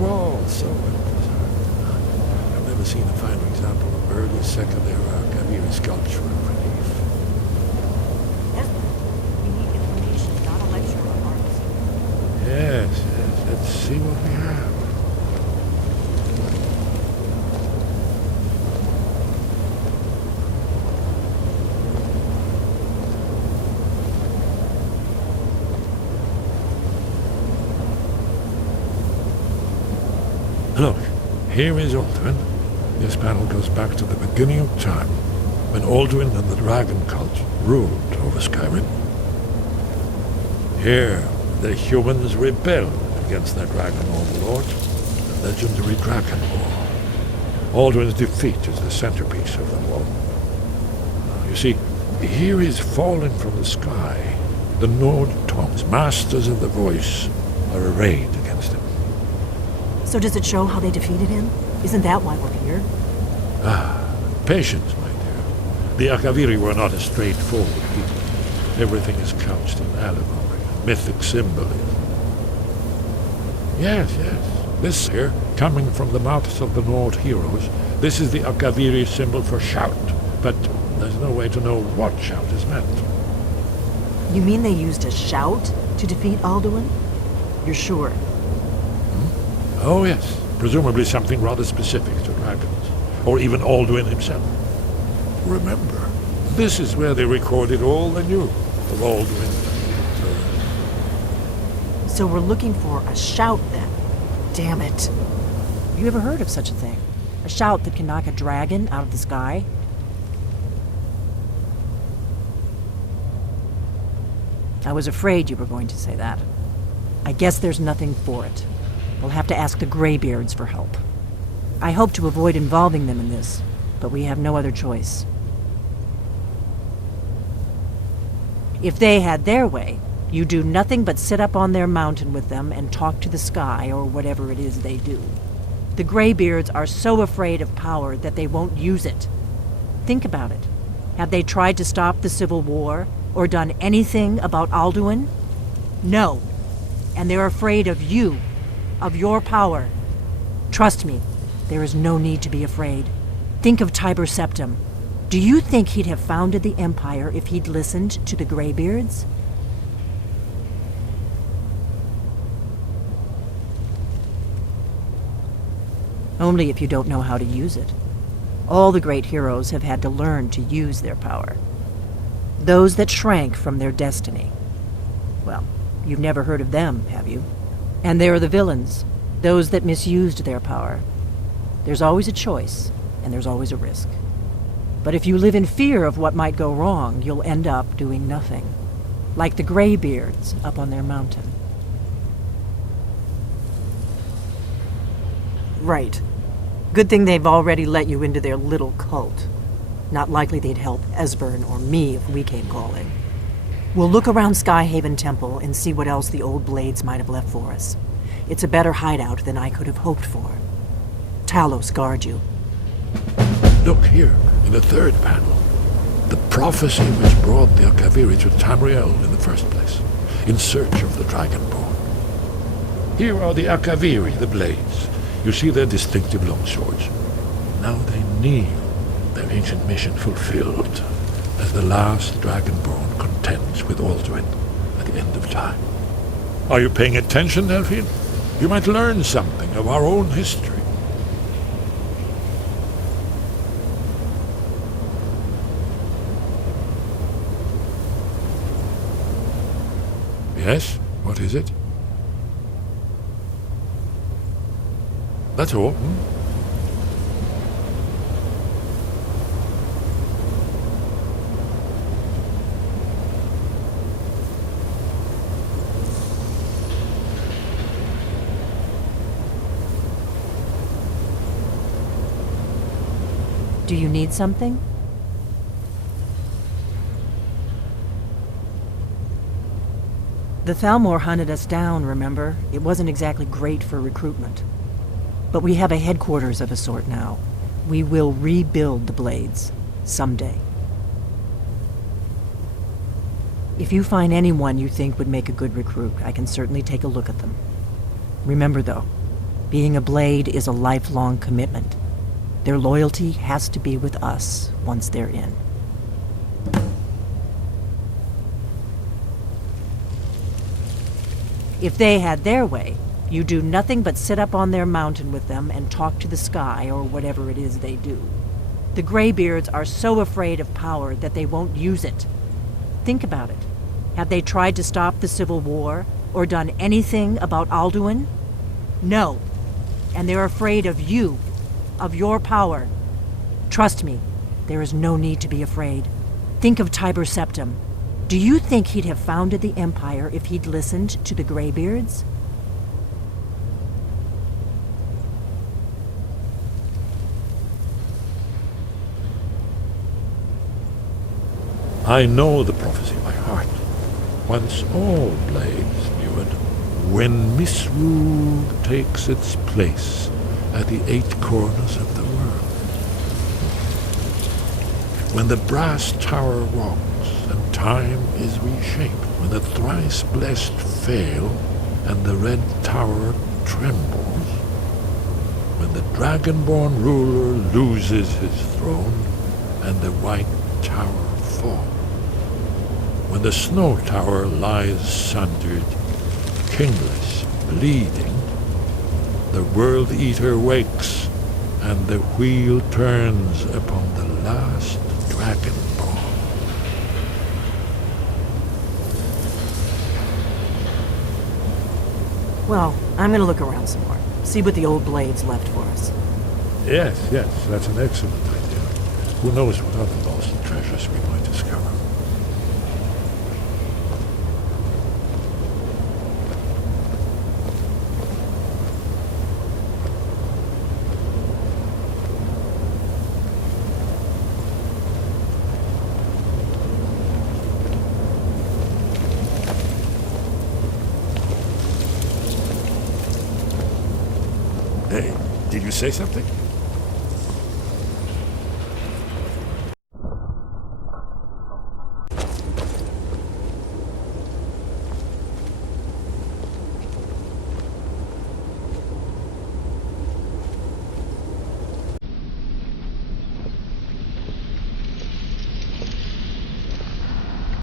wall, so I've never seen a finer example of early Second Era Kaviri sculpture and relief. We need information, not a lecture on art. Yes, let's see what we have. Look, here is Alduin. This panel goes back to the beginning of time, when Alduin and the dragon cult ruled over SKYRIM. Here, the humans rebelled against their dragon overlord, the legendary dragonborn. Alduin's defeat is the centerpiece of them all. You see, here is fallen from the sky. The Nord tongues, masters of the voice, are arrayed against him. So does it show how they defeated him? Isn't that why we're here? Patience, my dear. The Akaviri were not a straightforward people. Everything is couched in allegory, mythic symbolism. Yes. This here, coming from the mouths of the Nord heroes, this is the Akaviri symbol for shout. But there's no way to know what shout is meant. You mean they used a shout to defeat Alduin? You're sure? Oh yes, presumably something rather specific to dragons, or even Alduin himself. Remember, this is where they recorded all they knew of Alduin. So we're looking for a shout then. Damn it. Have you ever heard of such a thing? A shout that can knock a dragon out of the sky? I was afraid you were going to say that. I guess there's nothing for it. We'll have to ask the Greybeards for help. I hope to avoid involving them in this, but we have no other choice. If they had their way, you do nothing but sit up on their mountain with them and talk to the sky or whatever it is they do. The Greybeards are so afraid of power that they won't use it. Think about it. Have they tried to stop the Civil War or done anything about Alduin? No. And they're afraid of you. Of your power. Trust me, there is no need to be afraid. Think of Tiber Septim. Do you think he'd have founded the Empire if he'd listened to the Greybeards? Only if you don't know how to use it. All the great heroes have had to learn to use their power. Those that shrank from their destiny. Well, you've never heard of them, have you? And there are the villains, those that misused their power. There's always a choice, and there's always a risk. But if you live in fear of what might go wrong, you'll end up doing nothing. Like the Greybeards up on their mountain. Right. Good thing they've already let you into their little cult. Not likely they'd help Esbern or me if we came calling. We'll look around Skyhaven Temple and see what else the old blades might have left for us. It's a better hideout than I could have hoped for. Talos guard you. Look here, in the third panel. The prophecy which brought the Akaviri to Tamriel in the first place, in search of the dragonborn. Here are the Akaviri, the blades. You see their distinctive longswords. Now they kneel, their ancient mission fulfilled, as the last dragonborn contends with Alduin at the end of time. Are you paying attention, Delphine? You might learn something of our own history. Yes? What is it? That's all. Do you need something? The Thalmor hunted us down, remember? It wasn't exactly great for recruitment. But we have a headquarters of a sort now. We will rebuild the Blades. Someday. If you find anyone you think would make a good recruit, I can certainly take a look at them. Remember though, Being a blade is a lifelong commitment. Their loyalty has to be with us once they're in. If they had their way, you do nothing but sit up on their mountain with them and talk to the sky or whatever it is they do. The Greybeards are so afraid of power that they won't use it. Think about it. Have they tried to stop the Civil War or done anything about Alduin? No. And they're afraid of you, of your power. Trust me, there is no need to be afraid. Think of Tiber Septim. Do you think he'd have founded the Empire if he'd listened to the Greybeards? I know the prophecy by heart. Once all blades knew it. When misrule takes its place at the 8 corners of the world. When the brass tower rocks and time is reshaped. When the thrice blessed fail and the red tower trembles. When the dragonborn ruler loses his throne and the white tower falls. When the snow tower lies sundered, kingless, bleeding, the world eater wakes, and the wheel turns upon the last dragonborn. Well, I'm gonna look around some more. See what the old blades left for us. Yes, that's an excellent idea. Who knows what other lost treasures we might discover. Hey, did you say something?